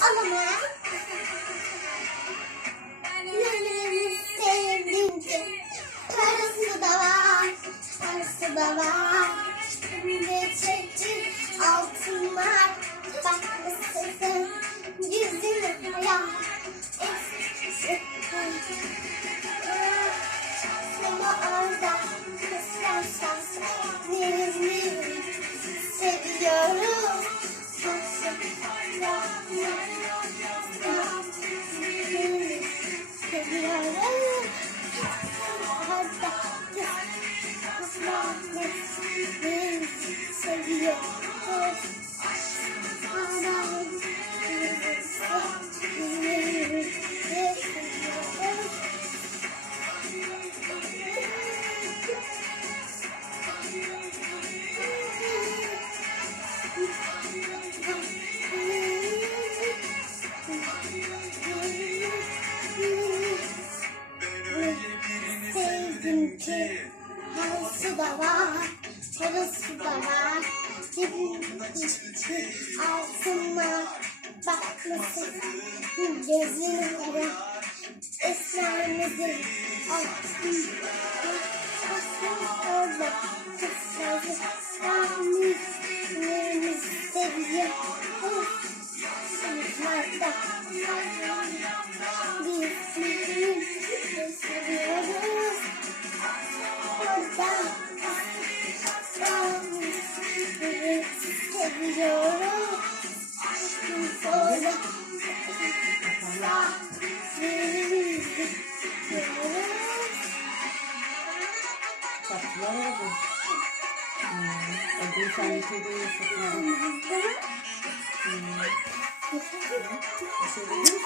Alamam. Gönlümü sevdince parası da var, parası da var. Ve çekin altınlar, bakmışsın yüzüne ya. Ama orada kıskançsan Ki parası da var, parası da var. Cebimdeki altınlar bakmasın gözlere esrarımızı altın aslında orada kısacı rahmetlerimiz seviyor. Sınıflarda biz seviyoruz. Sonra rahmetlerimizi seviyoruz. Tatlılar oldu. Hmm. Ödül sen getirdiğin satın Bir şey dedi mi